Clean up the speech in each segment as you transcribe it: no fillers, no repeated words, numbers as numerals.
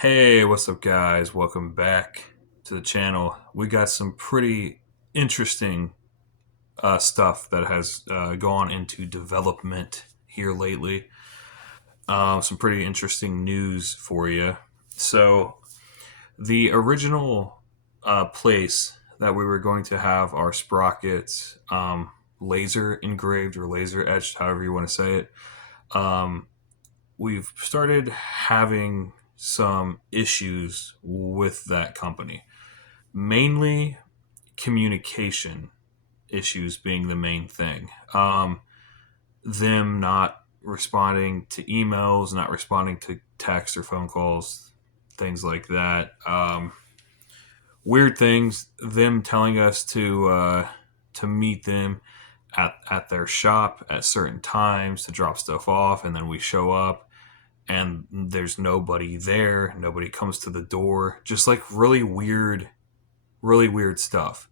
Hey, what's up, guys? Welcome back to the channel. We got some pretty interesting stuff that has gone into development here lately. Some pretty interesting news for you. So, the original place that we were going to have our sprockets laser engraved or laser etched, however you want to say it, um, we've started having some issues with that company. Mainly communication issues being the main thing. Them not responding to emails, not responding to texts or phone calls, things like that. Weird things. Them telling us to meet them at their shop at certain times to drop stuff off, and then we show up and there's nobody there. Nobody comes to the door. Just like really weird stuff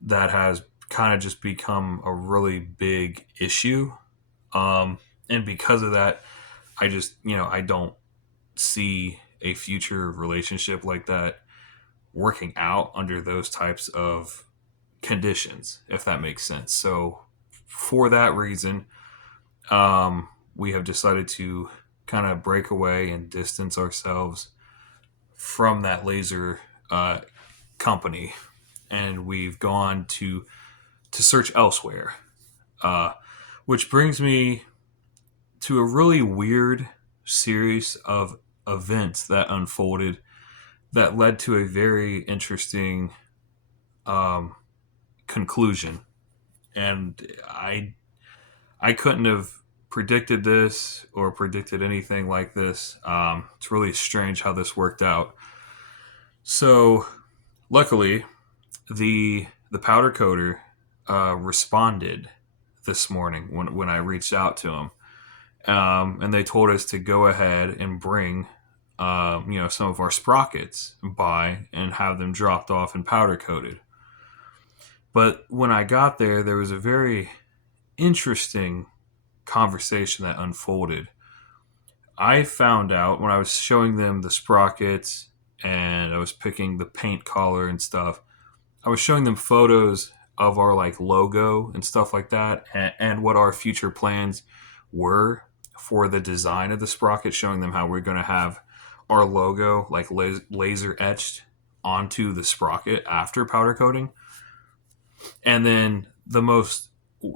that has kind of just become a really big issue. And because of that, I don't see a future relationship like that working out under those types of conditions, if that makes sense. So, for that reason, we have decided to kind of break away and distance ourselves from that laser uh, company, and we've gone to search elsewhere. Uh, which brings me to a really weird series of events that unfolded that led to a very interesting um, conclusion. And I couldn't have predicted this or predicted anything like this. It's really strange how this worked out. So, luckily, the powder coater responded this morning when I reached out to him, and they told us to go ahead and bring some of our sprockets by and have them dropped off and powder coated. But when I got there, there was a very interesting conversation that unfolded. I found out when I was showing them the sprockets and I was picking the paint color and stuff. I was showing them photos of our like logo and stuff like that, and what our future plans were for the design of the sprocket, showing them how we're going to have our logo like laser etched onto the sprocket after powder coating. And then the most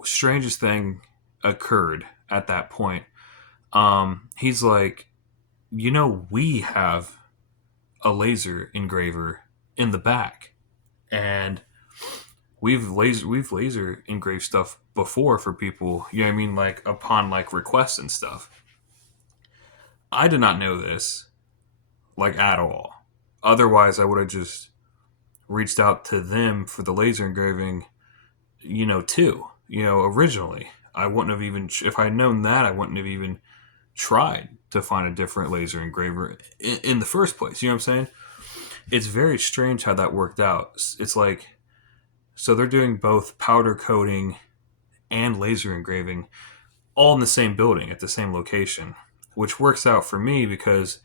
strangest thing occurred at that point. He's like, we have a laser engraver in the back, and we've laser engraved stuff before for people. You know what I mean? Like upon like requests and stuff. I did not know this like at all. Otherwise, I would have just reached out to them for the laser engraving. Too. Originally, I wouldn't have even if I had known that I wouldn't have even tried to find a different laser engraver in the first place. You know what I'm saying? It's very strange how that worked out. It's like so they're doing both powder coating and laser engraving all in the same building at the same location, which works out for me because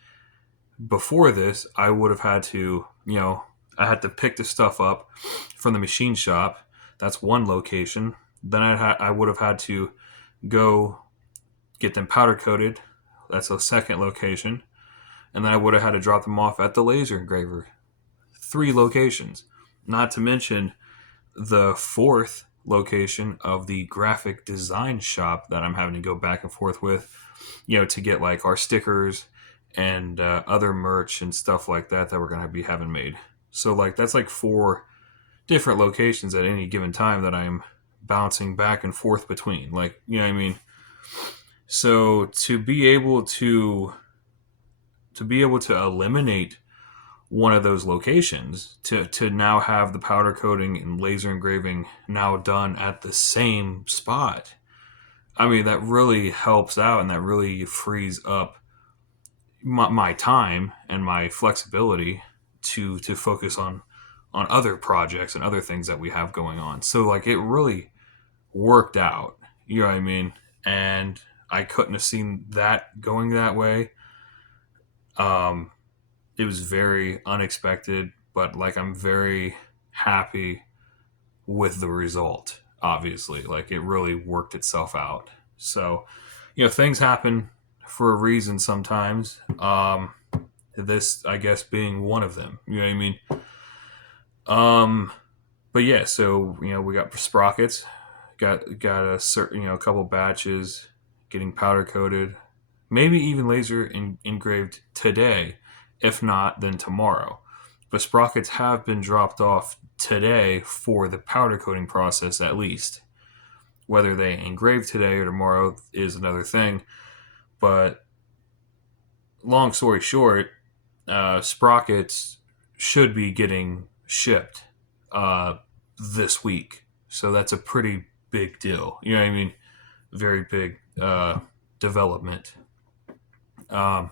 before this, I would have had to, I had to pick the stuff up from the machine shop. That's one location. Then I would have had to go get them powder coated. That's a second location. And then I would have had to drop them off at the laser engraver. Three locations. Not to mention the fourth location of the graphic design shop that I'm having to go back and forth with, to get like our stickers and other merch and stuff like that we're going to be having made. So like that's like four different locations at any given time that I'm bouncing back and forth between. Like, you know what I mean? So to be able to eliminate one of those locations to now have the powder coating and laser engraving now done at the same spot. I mean, that really helps out and that really frees up my time and my flexibility to focus on other projects and other things that we have going on. So like it really worked out. You know what I mean? And I couldn't have seen that going that way. Um, it was very unexpected, but like I'm very happy with the result. Obviously, like it really worked itself out. So, things happen for a reason sometimes. This, I guess, being one of them. You know what I mean? Um, but yeah, so we got sprockets, got a certain a couple batches getting powder coated, maybe even laser engraved today. If not, then tomorrow. But sprockets have been dropped off today for the powder coating process at least. Whether they engrave today or tomorrow is another thing. But long story short, sprockets should be getting shipped uh, this week. So that's a pretty big deal. You know what I mean? Very big development. Um,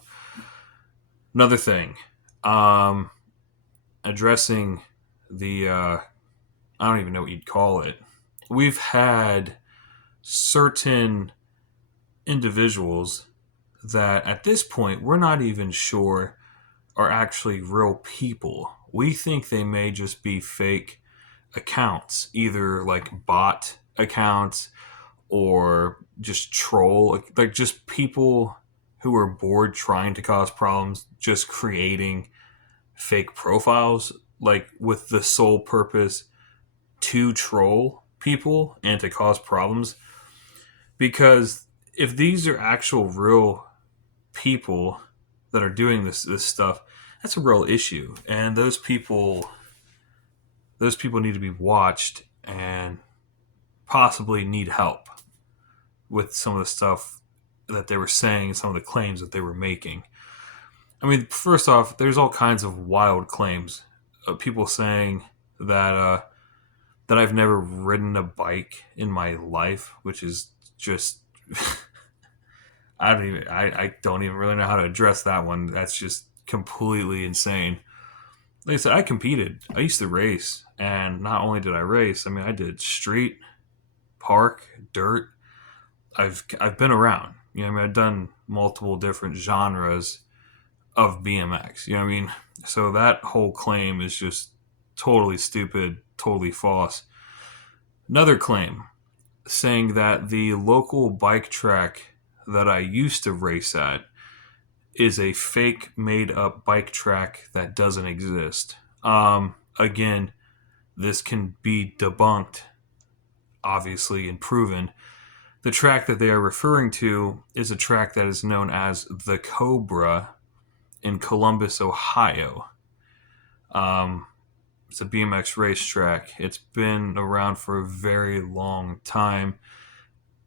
Another thing, um, addressing the, I don't even know what you'd call it. We've had certain individuals that at this point we're not even sure are actually real people. We think they may just be fake accounts, either like bot accounts or just troll, like just people who are bored trying to cause problems, just creating fake profiles, like with the sole purpose to troll people and to cause problems. Because if these are actual real people that are doing this stuff, that's a real issue, and those people need to be watched and possibly need help with some of the stuff that they were saying, some of the claims that they were making. I mean, first off, there's all kinds of wild claims. People saying that I've never ridden a bike in my life, which is just I don't even really know how to address that one. That's just completely insane. Like I said, I competed. I used to race, and not only did I race, I mean, I did street, park, dirt. I've been around. I mean, I've done multiple different genres of BMX. You know what I mean? So that whole claim is just totally stupid, totally false. Another claim saying that the local bike track that I used to race at is a fake made up bike track that doesn't exist. Again, this can be debunked, obviously, and proven. The track that they are referring to is a track that is known as the Cobra in Columbus, Ohio. Um, it's a BMX racetrack. It's been around for a very long time.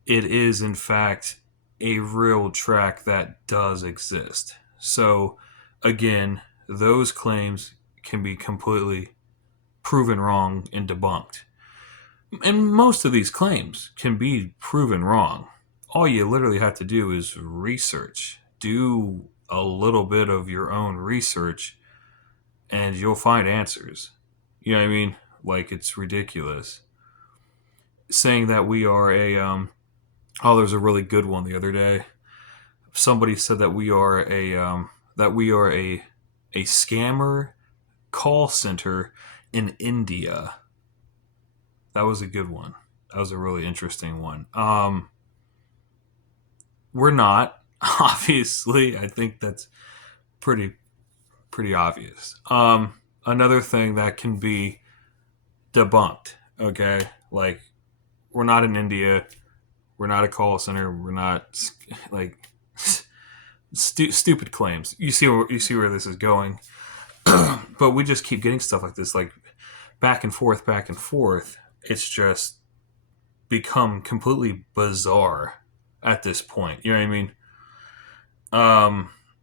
It is, in fact, a real track that does exist. So, again, those claims can be completely proven wrong and debunked. And most of these claims can be proven wrong. All you literally have to do is research. Do a little bit of your own research and you'll find answers. You know what I mean? Like, it's ridiculous. Saying that we are there's a really good one the other day. Somebody said that we are a scammer call center in India. That was a good one. That was a really interesting one. We're not, obviously. I think that's pretty pretty obvious. Another thing that can be debunked. Okay, like we're not in India. We're not a call center. We're not like stupid claims. You see where this is going. But we just keep getting stuff like this, like back and forth, back and forth. It's just become completely bizarre at this point. You know what I mean?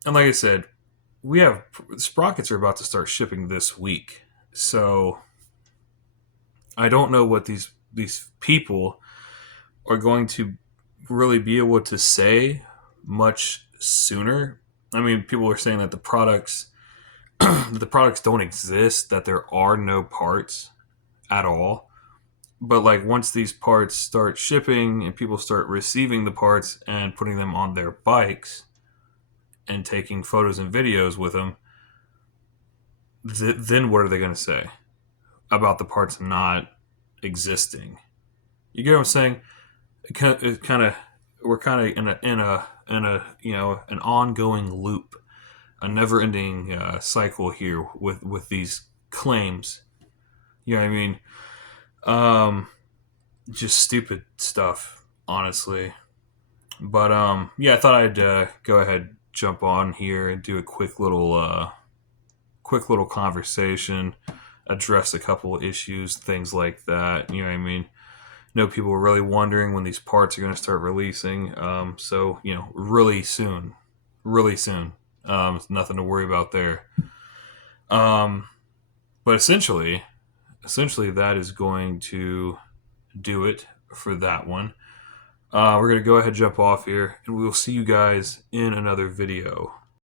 And like I said, we have sprockets are about to start shipping this week, so I don't know what these people are going to really be able to say much sooner. I mean, people are saying that the products that the products don't exist, that there are no parts at all. But like once these parts start shipping and people start receiving the parts and putting them on their bikes and taking photos and videos with them, then what are they going to say about the parts not existing? You get what I'm saying? It kind of we're kind of in a an ongoing loop, a never-ending cycle here with these claims. You know what I mean? Um, just stupid stuff, honestly. But yeah, I thought I'd go ahead, jump on here, and do a quick little conversation, address a couple of issues, things like that. You know what I mean? Know people were really wondering when these parts are going to start releasing. So really soon, really soon. Nothing to worry about there. Um, but essentially, that is going to do it for that one. We're going to go ahead and jump off here, and we will see you guys in another video.